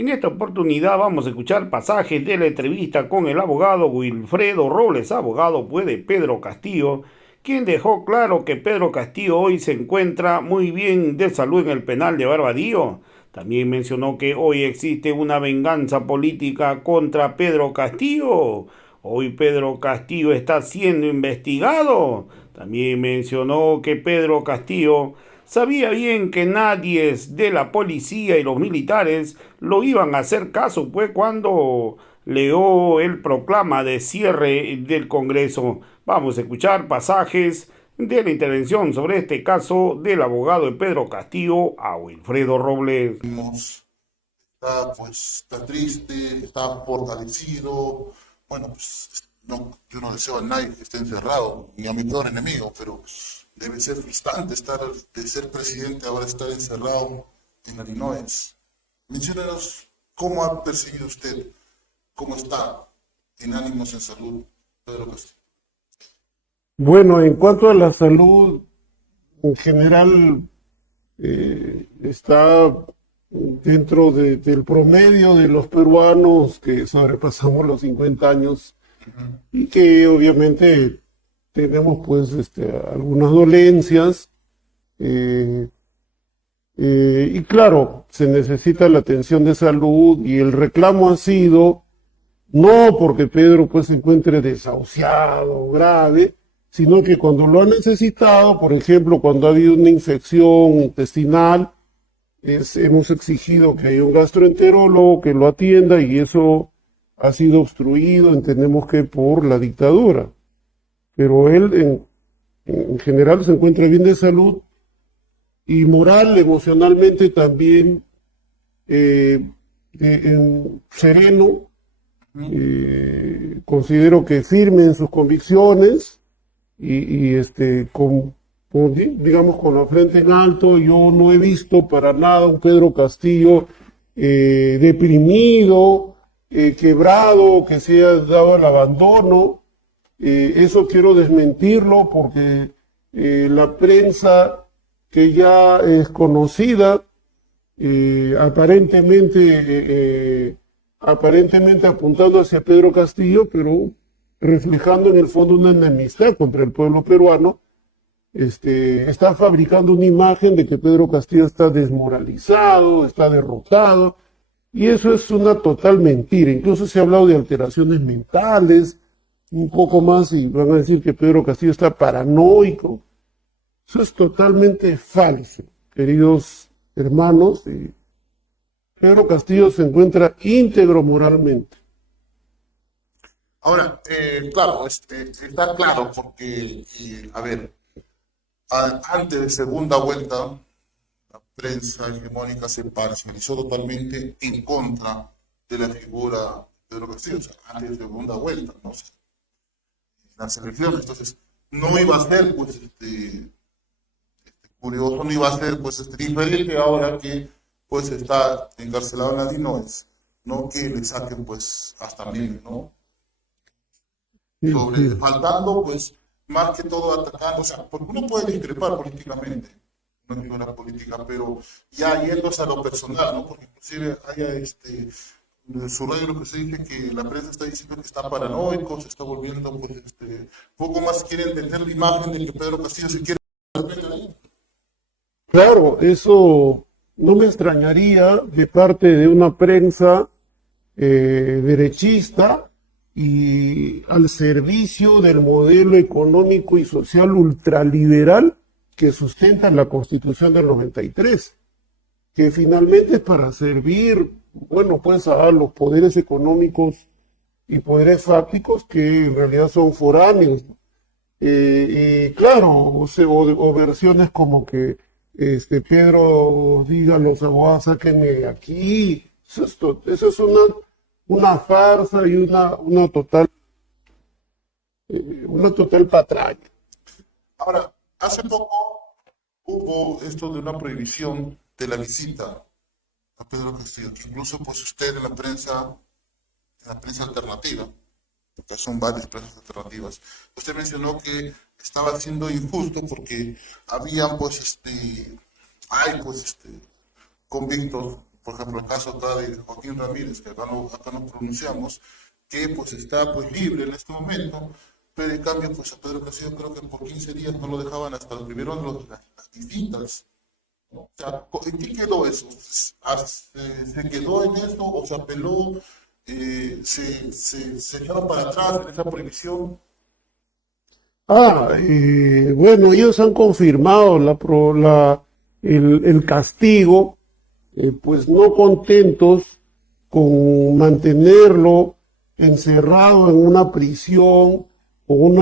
En esta oportunidad vamos a escuchar pasajes de la entrevista con el abogado Wilfredo Robles, abogado pues, de Pedro Castillo, quien dejó claro que Pedro Castillo hoy se encuentra muy bien de salud en el penal de Barbadillo. También mencionó que hoy existe una venganza política contra Pedro Castillo. Hoy Pedro Castillo está siendo investigado. También mencionó que Pedro Castillo sabía bien que nadie de la policía y los militares lo iban a hacer caso, pues cuando leyó el proclama de cierre del Congreso. Vamos a escuchar pasajes de la intervención sobre este caso del abogado de Pedro Castillo a Wilfredo Robles. Está, pues, está triste, está fortalecido. Bueno, pues no, yo no deseo a nadie que esté encerrado, ni a mi peor enemigo, pero debe ser frustrante estar, de ser presidente, ahora estar encerrado en Illinois. Menciónenos cómo ha percibido usted, cómo está en ánimos, en salud, Pedro Castillo. Bueno, en cuanto a la salud, en general está del promedio de los peruanos que sobrepasamos los 50 años y que obviamente tenemos pues algunas dolencias eh, y claro, se necesita la atención de salud y el reclamo ha sido no porque Pedro pues se encuentre desahuciado, grave, sino que cuando lo ha necesitado, por ejemplo, cuando ha habido una infección intestinal, hemos exigido que haya un gastroenterólogo que lo atienda y eso ha sido obstruido, entendemos que por la dictadura. Pero él en general se encuentra bien de salud y moral, emocionalmente también sereno. Considero que firme en sus convicciones digamos, con la frente en alto. Yo no he visto para nada un Pedro Castillo deprimido, quebrado, que se haya dado al abandono. Eso quiero desmentirlo porque la prensa que ya es conocida, aparentemente apuntando hacia Pedro Castillo, pero reflejando en el fondo una enemistad contra el pueblo peruano, está fabricando una imagen de que Pedro Castillo está desmoralizado, está derrotado, y eso es una total mentira. Incluso se ha hablado de alteraciones mentales, un poco más, y van a decir que Pedro Castillo está paranoico. Eso es totalmente falso, queridos hermanos. Pedro Castillo se encuentra íntegro moralmente. Ahora, claro, está claro porque, a ver, antes de segunda vuelta, la prensa hegemónica se parcializó totalmente en contra de la figura de Pedro Castillo, o sea, antes de segunda vuelta, ¿no? Las elecciones, entonces, no iba a ser, pues, curioso, no iba a ser, pues, diferente ahora que, pues, está encarcelado en la DINOES, ¿no? Que le saquen, pues, hasta mil, ¿no? Sobre, faltando, pues, más que todo atacando, o sea, porque uno puede discrepar políticamente, no es una política, pero ya yéndose a lo personal, ¿no? Porque inclusive haya subrayo lo que se dice que la prensa está diciendo que está paranoico, se está volviendo, pues, poco más quiere entender la imagen de que Pedro Castillo se quiere. Claro, eso no me extrañaría de parte de una prensa derechista y al servicio del modelo económico y social ultraliberal que sustenta la Constitución del 93, que finalmente es para servir, bueno, pues a los poderes económicos y poderes fácticos que en realidad son foráneos. Y claro, o versiones como que Pedro diga a los abogados, sáquenme de aquí. Eso es una farsa y una total patraña. Ahora, hace poco hubo esto de una prohibición de la visita a Pedro Castillo, que incluso pues usted en la prensa alternativa, porque son varias prensas alternativas, usted mencionó que estaba siendo injusto porque habían pues hay pues convictos por ejemplo, el caso acá de Joaquín Ramírez, que acá nos pronunciamos, que pues está pues libre en este momento, pero en cambio pues a Pedro Castillo creo que por 15 días no lo dejaban hasta los primeros las visitas, ¿no? O sea, ¿en qué quedó eso? ¿Se quedó en esto o se apeló? ¿Se echaron para atrás en esa prohibición? Bueno, ellos han confirmado el castigo, pues no contentos con mantenerlo encerrado en una prisión con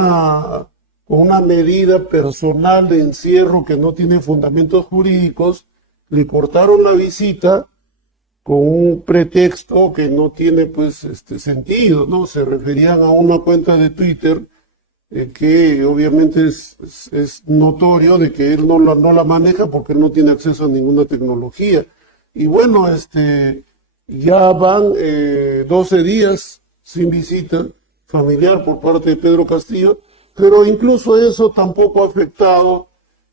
una medida personal de encierro que no tiene fundamentos jurídicos, le cortaron la visita con un pretexto que no tiene pues sentido, ¿no? Se referían a una cuenta de Twitter que obviamente es notorio de que él no la maneja porque él no tiene acceso a ninguna tecnología. Y bueno, ya van 12 días sin visita familiar por parte de Pedro Castillo, pero incluso eso tampoco ha afectado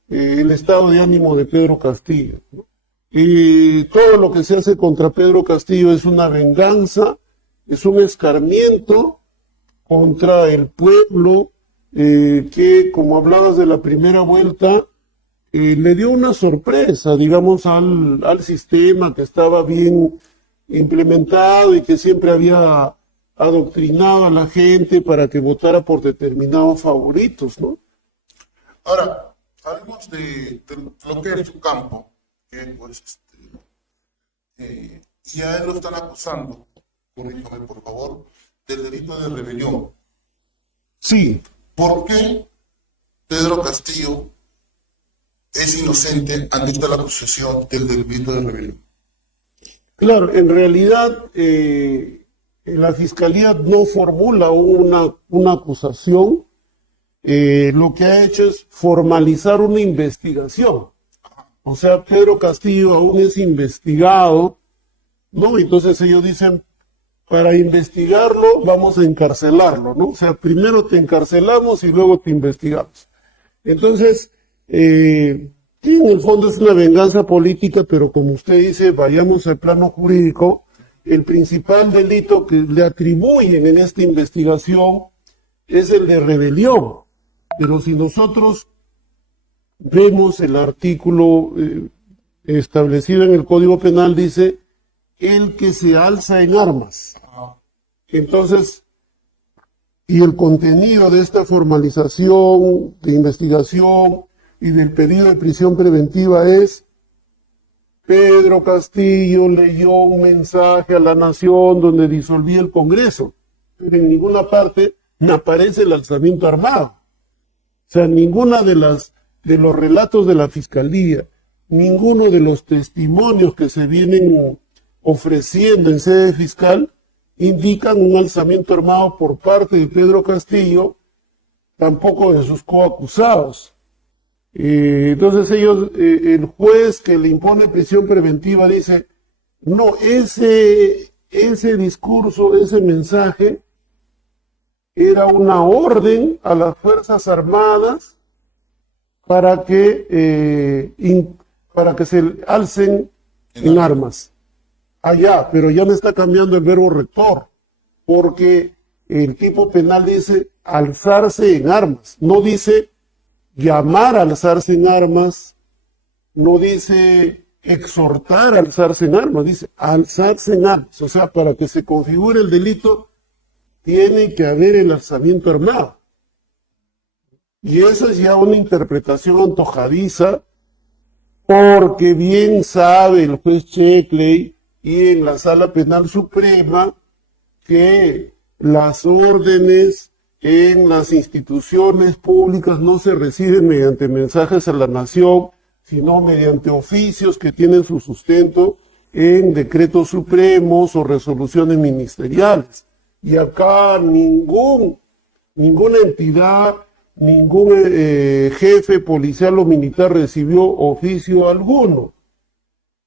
el estado de ánimo de Pedro Castillo, ¿no? Y todo lo que se hace contra Pedro Castillo es una venganza, es un escarmiento contra el pueblo, que, como hablabas de la primera vuelta, le dio una sorpresa, digamos, al sistema que estaba bien implementado y que siempre había adoctrinado a la gente para que votara por determinados favoritos, ¿no? Ahora, hablemos de lo que es su campo, que pues y a él lo están acusando, corríjame por favor, del delito de rebelión. Sí. ¿Por qué Pedro Castillo es inocente ante la acusación del delito de rebelión? Claro, en realidad la Fiscalía no formula una acusación, lo que ha hecho es formalizar una investigación. O sea, Pedro Castillo aún es investigado, ¿no? Entonces ellos dicen, para investigarlo vamos a encarcelarlo, ¿no? O sea, primero te encarcelamos y luego te investigamos. Entonces, sí, en el fondo es una venganza política, pero como usted dice, vayamos al plano jurídico, el principal delito que le atribuyen en esta investigación es el de rebelión. Pero si nosotros vemos el artículo establecido en el Código Penal, dice el que se alza en armas. Entonces, y el contenido de esta formalización de investigación y del pedido de prisión preventiva es: Pedro Castillo leyó un mensaje a la nación donde disolvía el Congreso, pero en ninguna parte me aparece el alzamiento armado. O sea, ninguna de los relatos de la Fiscalía, ninguno de los testimonios que se vienen ofreciendo en sede fiscal indican un alzamiento armado por parte de Pedro Castillo, tampoco de sus coacusados. Entonces ellos, el juez que le impone prisión preventiva dice, no, ese discurso, ese mensaje era una orden a las Fuerzas Armadas para que se alcen en armas. Allá, pero ya me está cambiando el verbo rector, porque el tipo penal dice alzarse en armas, no dice llamar a alzarse en armas, no dice exhortar a alzarse en armas, dice alzarse en armas. O sea, para que se configure el delito, tiene que haber el alzamiento armado. Y esa es ya una interpretación antojadiza, porque bien sabe el juez Sheckley y en la Sala Penal Suprema que las órdenes en las instituciones públicas no se reciben mediante mensajes a la nación, sino mediante oficios que tienen su sustento en decretos supremos o resoluciones ministeriales. Y acá ninguna entidad, ningún jefe policial o militar recibió oficio alguno.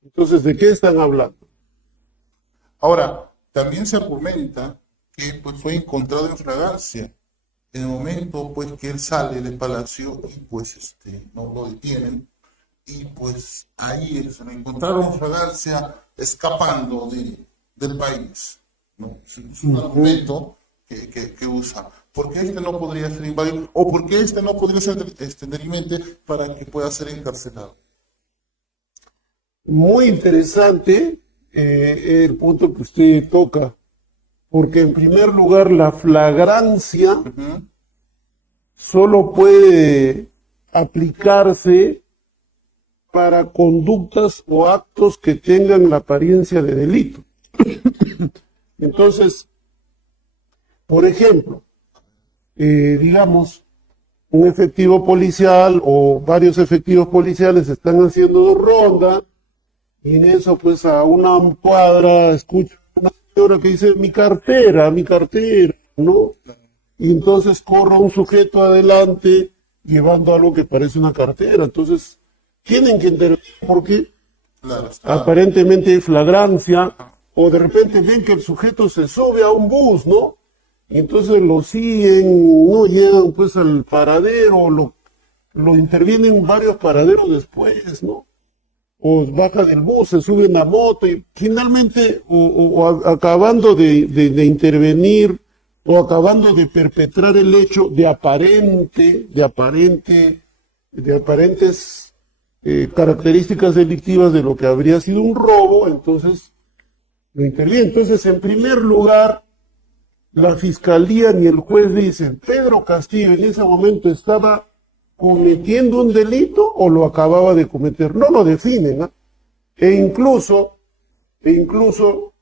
Entonces, ¿de qué están hablando? Ahora, también se argumenta que pues, fue encontrado en fragancia en el momento pues, que él sale del palacio y pues no lo detienen y pues ahí se le encontraron fragancia escapando del país, ¿no? Es un argumento que usa. ¿Por qué este no podría ser inválido? ¿O por qué este no podría ser delimente para que pueda ser encarcelado? Muy interesante el punto que usted toca, porque en primer lugar la flagrancia solo puede aplicarse para conductas o actos que tengan la apariencia de delito. Entonces, por ejemplo, digamos, un efectivo policial o varios efectivos policiales están haciendo ronda y en eso pues a una cuadra escucho una señora que dice mi cartera, ¿no? Y entonces corre un sujeto adelante llevando algo que parece una cartera. Entonces tienen que intervenir porque Claro, está. aparentemente hay flagrancia, o de repente ven que el sujeto se sube a un bus, ¿no? Y entonces lo siguen, no llegan pues al paradero, lo intervienen varios paraderos después, ¿no? O baja del bus, se sube en la moto y finalmente, acabando de intervenir, o acabando de perpetrar el hecho de aparentes características delictivas de lo que habría sido un robo, entonces lo interviene. Entonces, en primer lugar, la fiscalía ni el juez dicen, Pedro Castillo en ese momento estaba cometiendo un delito o lo acababa de cometer. No lo definen, ¿no? E incluso,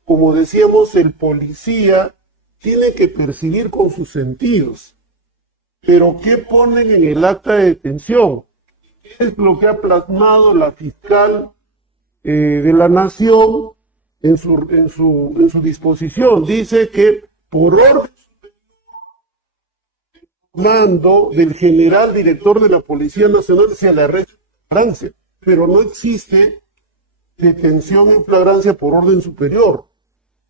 como decíamos, el policía tiene que percibir con sus sentidos. Pero ¿qué ponen en el acta de detención? ¿Qué es lo que ha plasmado la fiscal de la Nación en su disposición? Dice que por orden mando del general director de la Policía Nacional se le arresta en flagrancia, pero no existe detención en flagrancia por orden superior.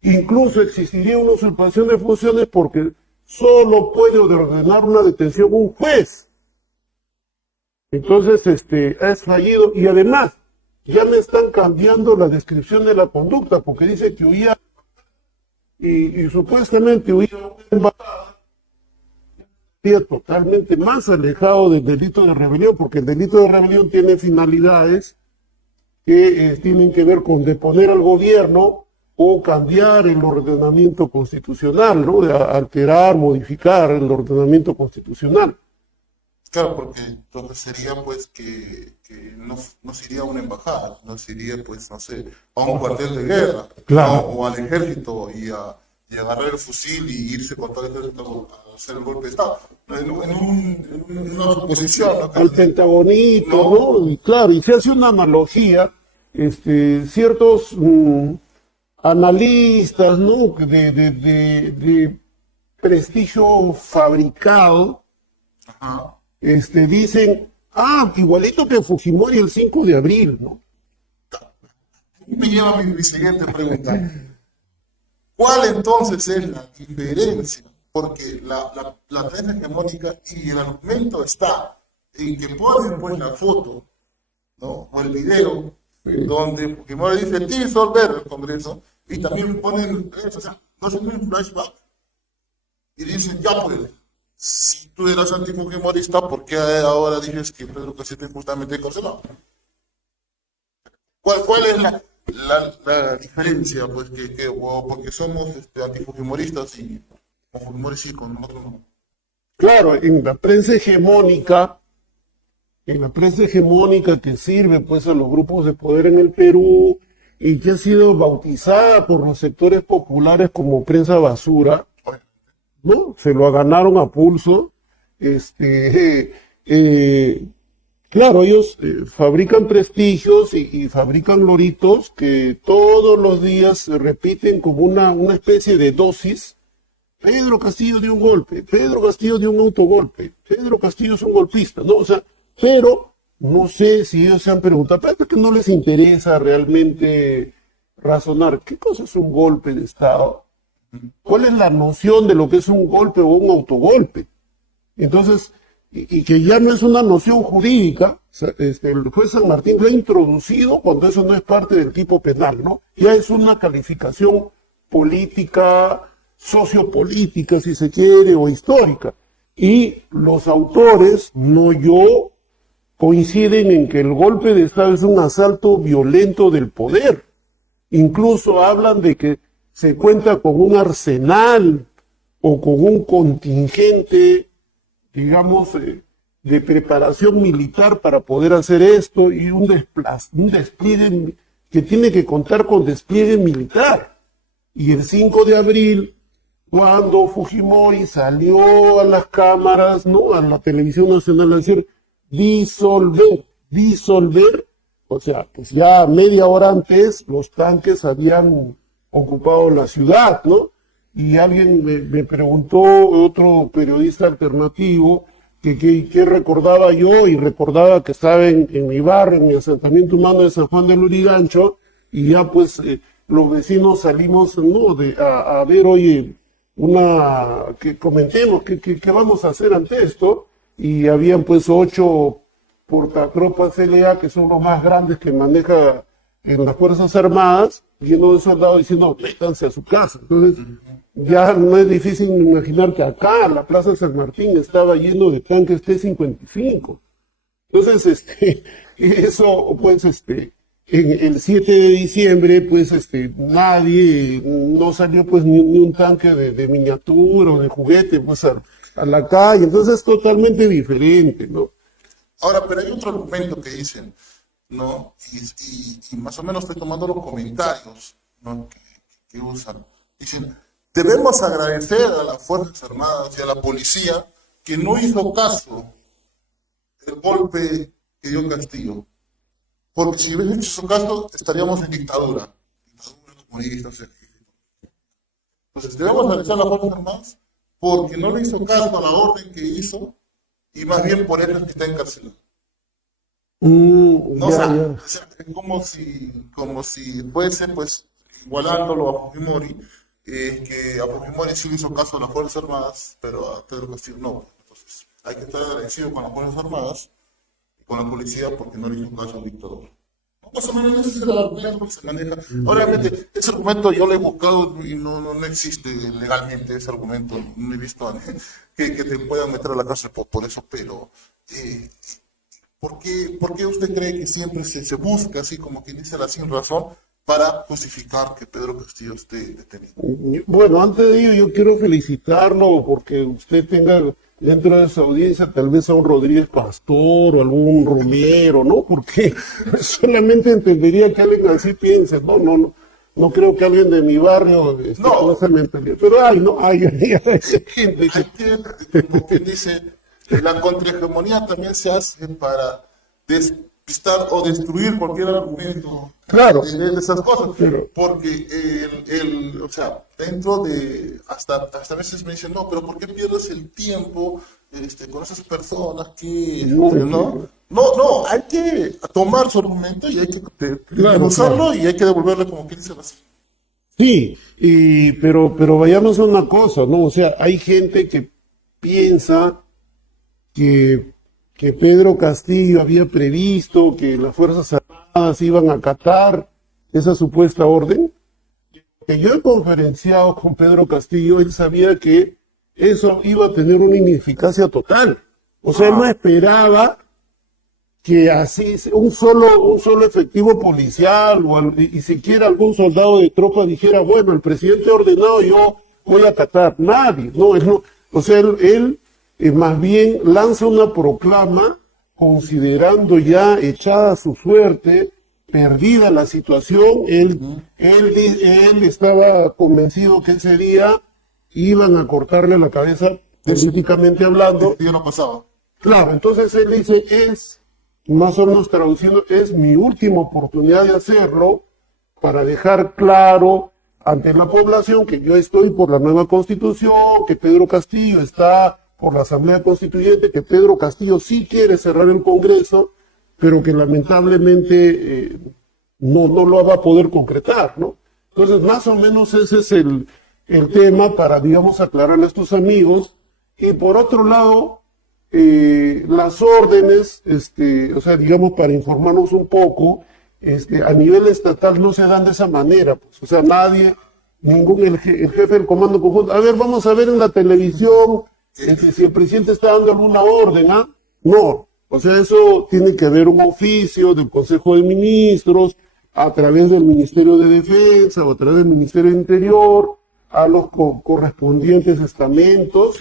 Incluso existiría una usurpación de funciones porque solo puede ordenar una detención un juez. Entonces, es fallido, y además ya me están cambiando la descripción de la conducta porque dice que huía y supuestamente huía una embajada totalmente más alejado del delito de rebelión, porque el delito de rebelión tiene finalidades que tienen que ver con deponer al gobierno o cambiar el ordenamiento constitucional, ¿no? De alterar, modificar el ordenamiento constitucional. Claro, porque entonces sería pues que no se iría a una embajada, no se iría pues, no sé, a un cuartel de guerra, Claro. ¿no? O al ejército y agarrar el fusil y irse con todo el ejército a hacer el golpe de Estado. En una suposición, ¿no? Al pentagonito, ¿no? Y claro, y se hace una analogía, ciertos analistas, ¿no? De prestigio fabricado, Ajá. dicen, igualito que Fujimori el 5 de abril, ¿no? Me lleva mi siguiente pregunta. ¿Cuál entonces es la diferencia? Porque la prensa hegemónica y el argumento está en que ponen pues la foto, ¿no? O el video, donde Fujimori dice disolver el Congreso, y también ponen eso, o sea, no hacen un flashback y dicen, ya pues, si tú eras antifujimorista, ¿por qué ahora dices que Pedro Castillo está injustamente encarcelado? ¿Cuál es la diferencia? Pues o porque somos antifujimoristas y con Fujimori sí, con otros no. Claro, en la prensa hegemónica que sirve pues a los grupos de poder en el Perú y que ha sido bautizada por los sectores populares como prensa basura, ¿no? Se lo ganaron a pulso. Claro, ellos fabrican prestigios y fabrican loritos que todos los días se repiten como una especie de dosis. Pedro Castillo dio un golpe, Pedro Castillo dio un autogolpe, Pedro Castillo es un golpista, ¿no? O sea, pero no sé si ellos se han preguntado, pero es que no les interesa realmente razonar qué cosa es un golpe de Estado, cuál es la noción de lo que es un golpe o un autogolpe. Entonces, y que ya no es una noción jurídica. O sea, el juez San Martín lo ha introducido cuando eso no es parte del tipo penal, ¿no? Ya es una calificación política, sociopolítica, si se quiere, o histórica. Y los autores, no yo, coinciden en que el golpe de Estado es un asalto violento del poder. Incluso hablan de que se cuenta con un arsenal o con un contingente, digamos, de preparación militar para poder hacer esto, y un despliegue que tiene que contar con despliegue militar. Y el 5 de abril, cuando Fujimori salió a las cámaras, ¿no?, a la televisión nacional a decir disolver, o sea, pues ya media hora antes los tanques habían ocupado la ciudad, ¿no? Y alguien me preguntó, otro periodista alternativo, que recordaba yo, y recordaba que estaba en mi barrio, en mi asentamiento humano de San Juan del Lurigancho, y ya pues los vecinos salimos, ¿no?, a ver, oye, que comentemos qué vamos a hacer ante esto, y habían pues 8 portatropas LA, que son los más grandes que maneja en las Fuerzas Armadas, llenos de soldados diciendo, métanse a su casa. Entonces, ya no es difícil imaginar que acá, la Plaza de San Martín, estaba lleno de tanques T-55. Entonces, eso, pues, en el 7 de diciembre, pues, nadie, no salió, pues, ni un tanque de miniatura o de juguete, pues, a la calle. Entonces, es totalmente diferente, ¿no? Ahora, pero hay otro argumento que dicen, ¿no? Y más o menos estoy tomando los comentarios, ¿no?, que usan. Dicen, debemos agradecer a las Fuerzas Armadas y a la policía que no hizo caso del golpe que dio Castillo. Porque si hubiese hecho su caso, estaríamos en dictadura. Dictadura comunista. Entonces, debemos agradecer a las Fuerzas Armadas porque no le hizo caso a la orden que hizo, y más bien por eso es que está encarcelado. No, o sea, es como si fuese, pues, igualándolo a Fujimori, que a Fujimori sí hizo caso a las Fuerzas Armadas, pero a Pedro Castillo no. Entonces, hay que estar agradecido con las Fuerzas Armadas y con la policía porque no le hizo caso al dictador. Más o menos ese es el argumento que se maneja. Obviamente, ese argumento yo lo he buscado y no existe legalmente ese argumento. No he visto que te puedan meter a la cárcel por eso, pero ¿por qué usted cree que siempre se busca, así como quien dice la sin razón, para justificar que Pedro Castillo esté detenido? Bueno, antes de ello yo quiero felicitarlo porque usted tenga dentro de su audiencia tal vez a un Rodríguez Pastor o algún Romero, ¿no? Porque solamente entendería que alguien así piense, no creo que alguien de mi barrio con esa mentalidad, pero hay gente que, como quien dice, la contrahegemonía también se hace para despistar o destruir cualquier argumento, claro, de esas cosas, pero, porque o sea, dentro de, hasta a veces me dicen, no, pero ¿por qué pierdes el tiempo con esas personas que, no, hay que tomar su argumento y hay que usarlo, y hay que devolverle como quien dice así. Sí, pero vayamos a una cosa, ¿no? O sea, hay gente que piensa que Pedro Castillo había previsto que las Fuerzas Armadas iban a acatar esa supuesta orden. Que yo he conferenciado con Pedro Castillo, él sabía que eso iba a tener una ineficacia total. O sea, él no esperaba que así un solo efectivo policial y siquiera algún soldado de tropa dijera, bueno, el presidente ha ordenado, yo voy a acatar. Nadie, no. O sea, él más bien lanza una proclama considerando ya echada su suerte, perdida la situación. Él estaba convencido que ese día iban a cortarle la cabeza, políticamente hablando. Este día no pasaba. Claro, entonces él dice, más o menos traduciendo, es mi última oportunidad de hacerlo para dejar claro ante la población que yo estoy por la nueva constitución, que Pedro Castillo está por la Asamblea Constituyente, que Pedro Castillo sí quiere cerrar el Congreso, pero que lamentablemente no lo va a poder concretar, ¿no? Entonces, más o menos ese es el tema para, digamos, aclararle a estos amigos. Y por otro lado, las órdenes, o sea, digamos, para informarnos un poco, a nivel estatal no se dan de esa manera, pues, o sea, nadie, el jefe del comando conjunto, a ver, vamos a ver en la televisión, si el presidente está dando alguna orden, ¿ah? No, o sea, eso tiene que haber un oficio del Consejo de Ministros, a través del Ministerio de Defensa o a través del Ministerio de Interior, a los correspondientes estamentos,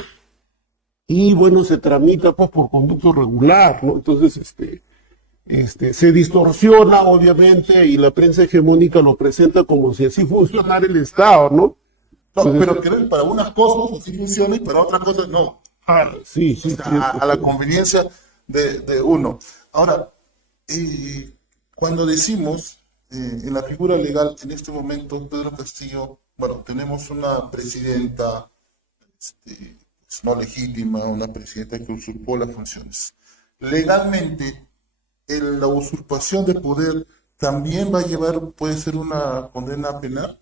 y bueno, se tramita pues por conducto regular, ¿no? Entonces, se distorsiona obviamente y la prensa hegemónica lo presenta como si así funcionara el Estado, ¿no? No, Entonces, pero que para unas cosas así funciona y para otras cosas no. sí, sí, O sea, a la conveniencia de uno. Ahora, cuando decimos en la figura legal, en este momento, Pedro Castillo, bueno, tenemos una presidenta pues, no legítima, una presidenta que usurpó las funciones. Legalmente, la usurpación de poder también va a llevar, puede ser una condena penal.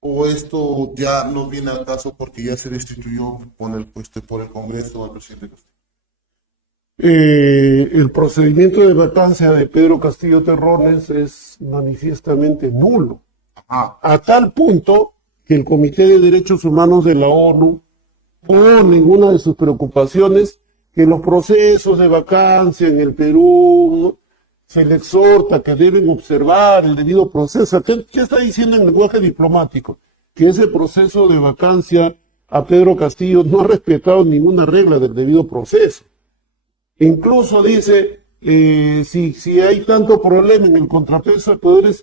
¿O esto ya no viene al caso porque ya se destituyó por el Congreso al presidente Castillo? el procedimiento de vacancia de Pedro Castillo Terrones es manifiestamente nulo, a tal punto que el Comité de Derechos Humanos de la ONU, por ninguna de sus preocupaciones, que los procesos de vacancia en el Perú, ¿no? Se le exhorta que deben observar el debido proceso. ¿Qué está diciendo en lenguaje diplomático? Que ese proceso de vacancia a Pedro Castillo no ha respetado ninguna regla del debido proceso. Incluso dice, si hay tanto problema en el contrapeso de poderes,